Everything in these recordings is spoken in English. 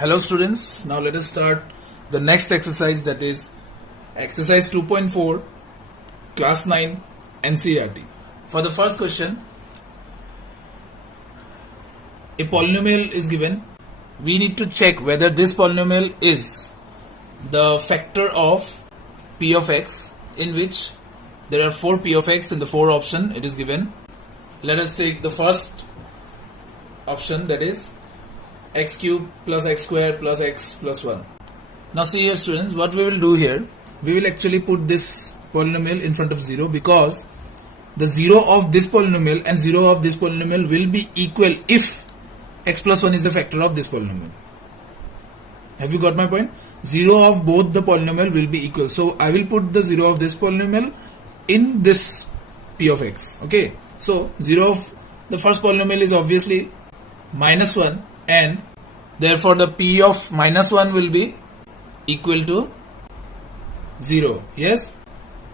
Hello students, now let us start the next exercise, that is exercise 2.4 class 9 NCERT. For the first question, a polynomial is given. We need to check whether this polynomial is the factor of p of x, in which there are 4 p of x in the 4 option it is given. Let us take the first option, that is x cube plus x square plus x plus 1. Now see here students, what we will do here, we will actually put this polynomial in front of 0, because the 0 of this polynomial and 0 of this polynomial will be equal if x plus 1 is the factor of this polynomial. Have you got my point? 0 of both the polynomial will be equal. So I will put the 0 of this polynomial in this p of x. Okay. So 0 of the first polynomial is obviously minus 1, and therefore the p of minus 1 will be equal to 0. Yes.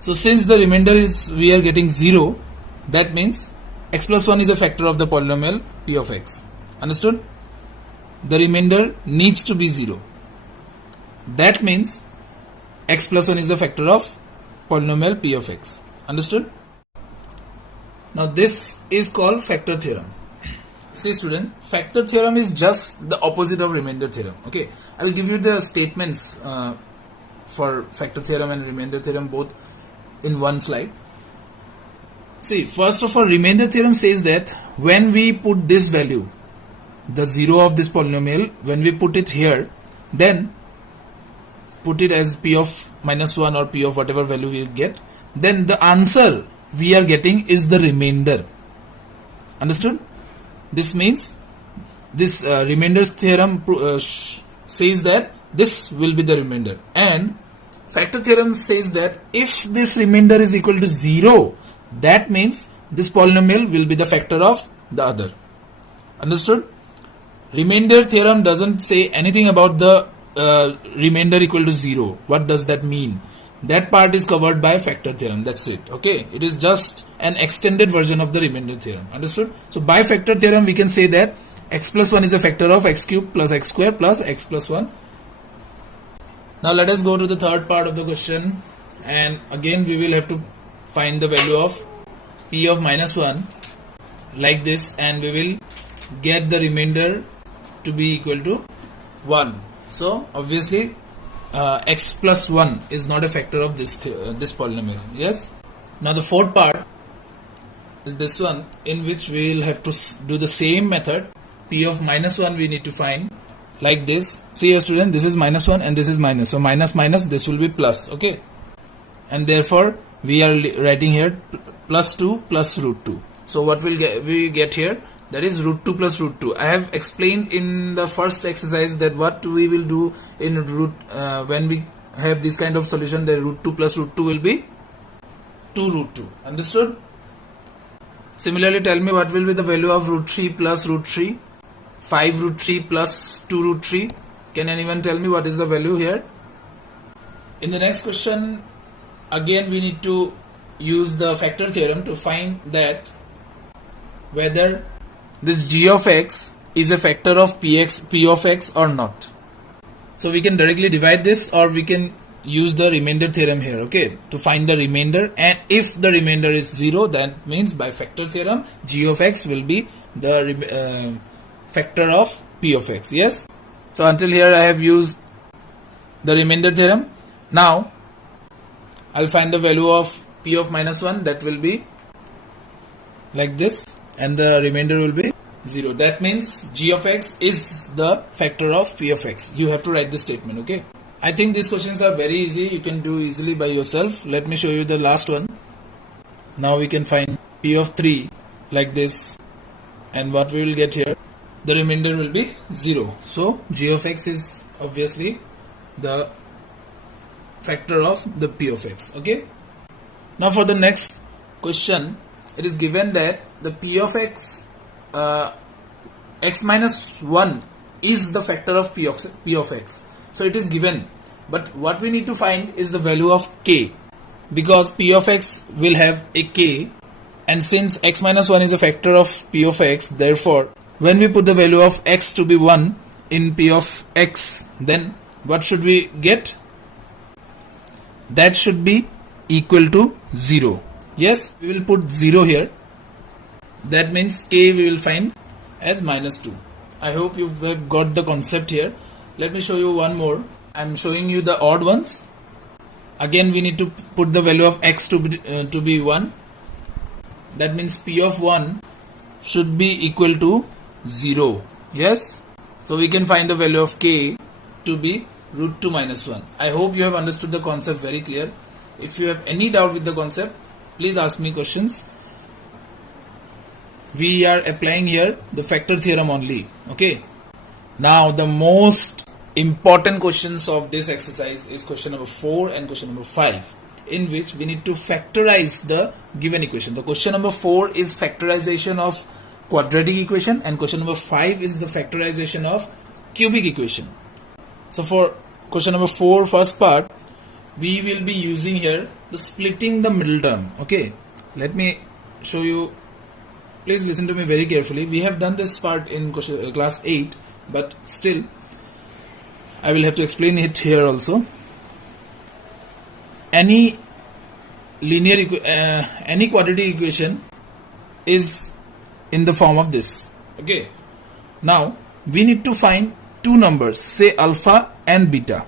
So since the remainder is, we are getting 0, that means x plus 1 is a factor of the polynomial p of x. Understood? The remainder needs to be 0. That means x plus 1 is the factor of polynomial p of x. Understood? Now this is called factor theorem. See student, factor theorem is just the opposite of remainder theorem. Okay, I will give you the statements for factor theorem and remainder theorem both in one slide. See, first of all, remainder theorem says that when we put this value, the 0 of this polynomial, when we put it here, then put it as p of minus 1 or p of whatever value we get, then the answer we are getting is the remainder. Understood? This means this remainder theorem says that this will be the remainder, and factor theorem says that if this remainder is equal to 0, that means this polynomial will be the factor of the other. Understood? Remainder theorem doesn't say anything about the remainder equal to 0. What does that mean? That part is covered by factor theorem. That's it. Okay, it is just an extended version of the remainder theorem. Understood? So by factor theorem we can say that x plus 1 is a factor of x cube plus x square plus x plus 1. Now let us go to the third part of the question, and again we will have to find the value of p of minus 1 like this, and we will get the remainder to be equal to 1. So obviously x plus 1 is not a factor of this polynomial. Yes. Now the fourth part is this one, in which we will have to do the same method. P of minus 1 we need to find like this. See here student, this is minus 1 and this is minus. So minus minus, this will be plus. Okay. And therefore we are writing here plus 2 plus root 2. So what we get here, that is root 2 plus root 2. I have explained in the first exercise that what we will do in root when we have this kind of solution, the root 2 plus root 2 will be 2 root 2. Understood? Similarly, tell me what will be the value of root 3 plus root 3, 5 root 3 plus 2 root 3. Can anyone tell me what is the value here? In the next question, again we need to use the factor theorem to find that whether this g of x is a factor of p of x or not. So we can directly divide this, or we can use the remainder theorem here, okay, to find the remainder. And if the remainder is 0, that means by factor theorem g of x will be the factor of p of x. Yes. So until here I have used the remainder theorem. Now I'll find the value of p of minus 1, that will be like this, and the remainder will be 0. That means g of x is the factor of p of x. You have to write this statement. Okay. I think these questions are very easy. You can do easily by yourself. Let me show you the last one. Now we can find p of 3 like this, and what we will get here, the remainder will be 0. So g of x is obviously the factor of the p of x. Okay. Now for the next question, it is given that the p of x, x minus 1 is the factor of p of x. So it is given, but what we need to find is the value of k, because p of x will have a k, and since x minus 1 is a factor of p of x, therefore when we put the value of x to be 1, in P of X, then what should we get? That should be equal to 0. Yes, we will put 0 here. That means A we will find as minus 2. I hope you have got the concept here. Let me show you one more. I am showing you the odd ones. Again we need to put the value of X to be 1. That means P of 1 should be equal to 0. Yes. So we can find the value of K to be root 2 minus 1. I hope you have understood the concept very clear. If you have any doubt with the concept, please ask me questions. We are applying here the factor theorem only. Okay. Now the most important questions of this exercise is question number 4 and question number 5, in which we need to factorize the given equation. The question number 4 is factorization of quadratic equation, and question number 5 is the factorization of cubic equation. So for question number 4, first part, we will be using here the splitting the middle term. Okay, let me show you. Please listen to me very carefully. We have done this part in class 8, but still I will have to explain it here also. Any any quadratic equation is in the form of this. Okay, now we need to find two numbers, say alpha and beta.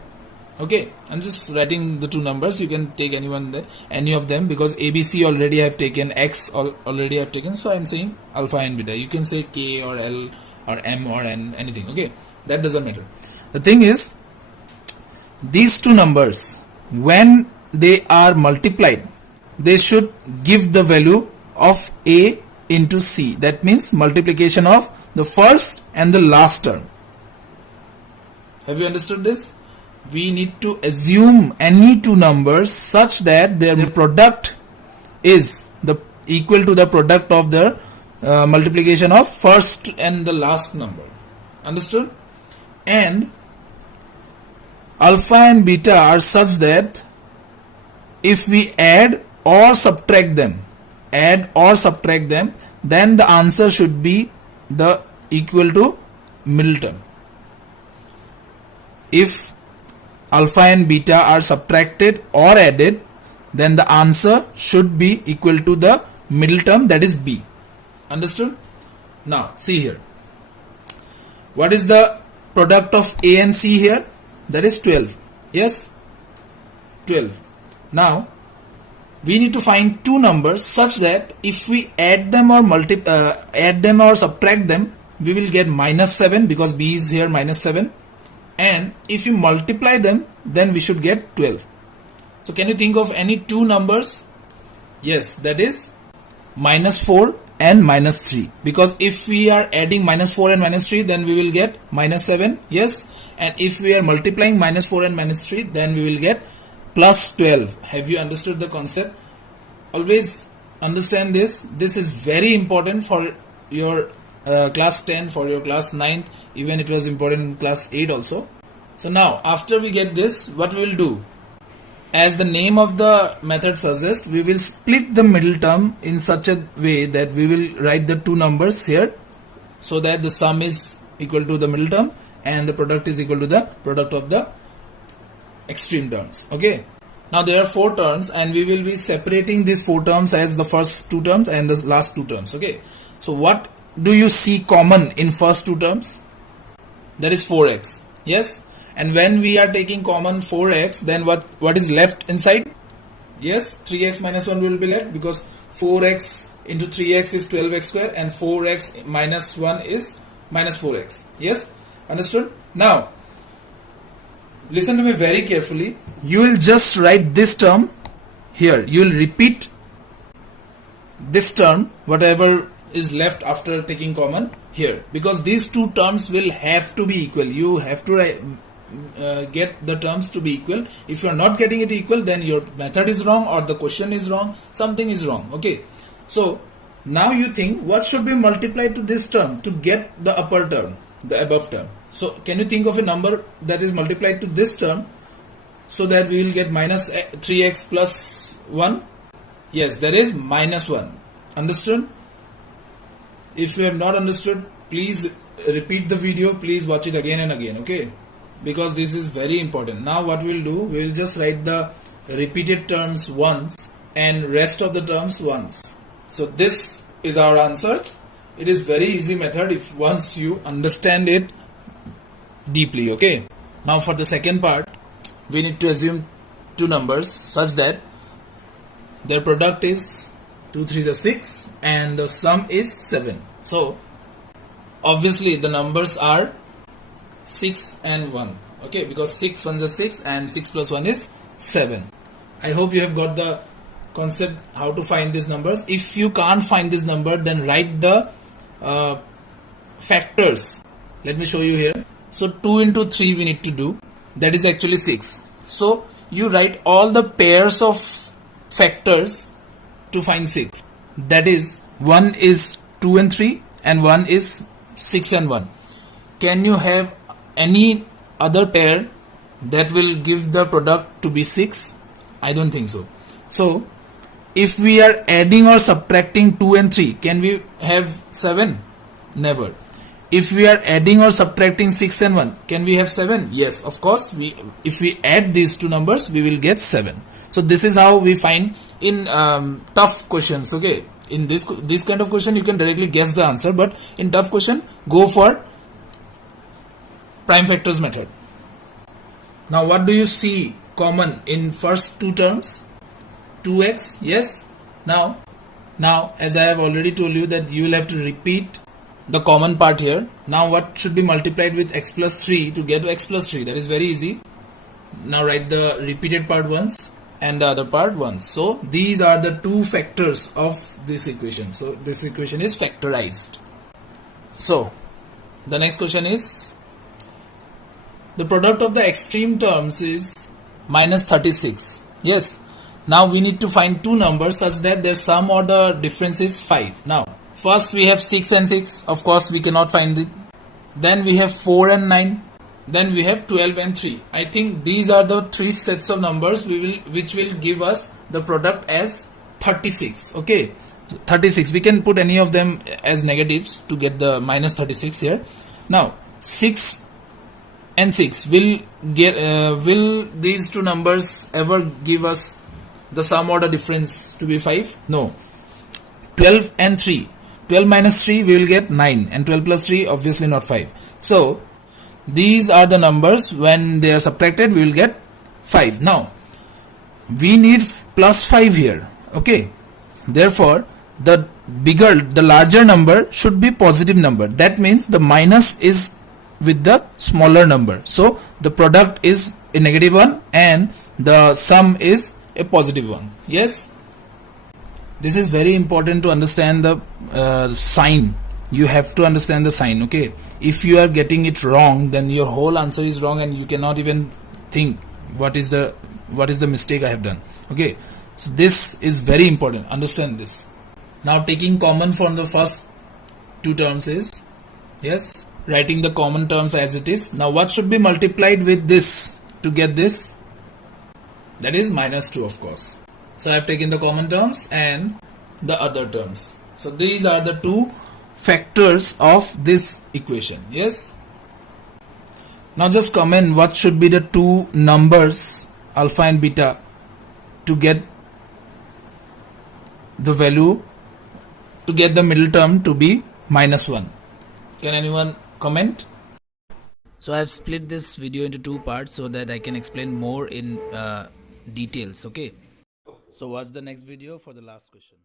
Okay, I'm just writing the two numbers. You can take any of them, because ABC already have taken, X already have taken. So I'm saying alpha and beta. You can say K or L or M or N, anything. Okay, that doesn't matter. The thing is, these two numbers, when they are multiplied, they should give the value of A into C. That means multiplication of the first and the last term. Have you understood this? We need to assume any two numbers such that their product is equal to the product of the multiplication of first and the last number. Understood? And alpha and beta are such that if we add or subtract them, then the answer should be the equal to middle term. If alpha and beta are subtracted or added, then the answer should be equal to the middle term, that is B. Understood? Now see here. What is the product of A and C here? That is 12. Yes? 12. Now we need to find two numbers such that if we add them or subtract them, we will get minus 7, because B is here minus 7. And if you multiply them, then we should get 12. So can you think of any two numbers? Yes, that is minus 4 and minus 3. Because if we are adding minus 4 and minus 3, then we will get minus 7. Yes. And if we are multiplying minus 4 and minus 3, then we will get plus 12. Have you understood the concept? Always understand this. This is very important for your class 10, for your class 9th. Even it was important in class 8 also. So now after we get this, what we will do? As the name of the method suggests, we will split the middle term in such a way that we will write the two numbers here, so that the sum is equal to the middle term and the product is equal to the product of the extreme terms. Okay. Now there are 4 terms, and we will be separating these 4 terms as the first 2 terms and the last 2 terms. Okay. So what do you see common in first 2 terms? That is 4x. Yes. And when we are taking common 4x, then what is left inside? Yes, 3x minus 1 will be left, because 4x into 3x is 12x square, and 4x minus 1 is minus 4x. Yes, understood? Now listen to me very carefully. You will just write this term here. You will repeat this term, whatever is left after taking common here, because these two terms will have to be equal. You have to get the terms to be equal. If you are not getting it equal, then your method is wrong, or the question is wrong, something is wrong. Okay, so now you think what should be multiplied to this term to get the upper term, the above term. So can you think of a number that is multiplied to this term so that we will get minus 3x plus 1? Yes, that is minus 1. Understood? If you have not understood, please repeat the video, please watch it again and again, okay? Because this is very important. Now what we'll do, we'll just write the repeated terms once and rest of the terms once. So this is our answer. It is very easy method if once you understand it deeply, okay? Now for the second part, we need to assume two numbers such that their product is 2 3s are 6 and the sum is 7. So obviously the numbers are 6 and 1, okay, because 6 1s are 6 and 6 plus 1 is 7. I hope you have got the concept how to find these numbers. If you can't find this number, then write the factors. Let me show you here. So 2 into 3 we need to do, that is actually 6. So you write all the pairs of factors to find 6. That is 1 is 2 and 3 and 1 is 6 and 1. Can you have any other pair that will give the product to be 6? I don't think so. So if we are adding or subtracting 2 and 3, can we have 7? Never. If we are adding or subtracting 6 and 1, can we have 7? Yes, of course. If we add these two numbers, we will get 7. So this is how we find in tough questions, okay? In this kind of question, you can directly guess the answer, but in tough question, go for prime factors method. Now what do you see common in first two terms? 2x, yes. Now as I have already told you that you will have to repeat the common part here. Now what should be multiplied with x plus 3 to get to x plus 3? That is very easy. Now write the repeated part once and the other part once. So these are the two factors of this equation. So this equation is factorized. So the next question is, the product of the extreme terms is minus 36. Yes. Now we need to find two numbers such that their sum or the difference is 5. Now first we have 6 and 6. Of course we cannot find it. Then we have 4 and 9. Then we have 12 and 3. I think these are the three sets of numbers which will give us the product as 36. Okay, 36. We can put any of them as negatives to get the minus 36 here. Now 6 and 6 will these two numbers ever give us the sum or the difference to be 5? No. 12 and 3. 12 minus 3 we will get 9 and 12 plus 3 obviously not 5. So these are the numbers, when they are subtracted we will get 5. Now we need plus 5 here, okay? Therefore the larger number should be positive number. That means the minus is with the smaller number. So the product is a negative one and the sum is a positive one. Yes, this is very important to understand the sign. You have to understand the sign, okay? If you are getting it wrong, then your whole answer is wrong and you cannot even think what is the mistake I have done, okay? So this is very important. Understand this. Now taking common from the first two terms is, yes, writing the common terms as it is. Now what should be multiplied with this to get this? That is minus 2, of course. So I have taken the common terms and the other terms. So these are the two factors of this equation. Yes. Now just comment what should be the two numbers alpha and beta to get the value, to get the middle term to be minus 1. Can anyone comment? So I have split this video into two parts so that I can explain more in details. Okay. So watch the next video for the last question.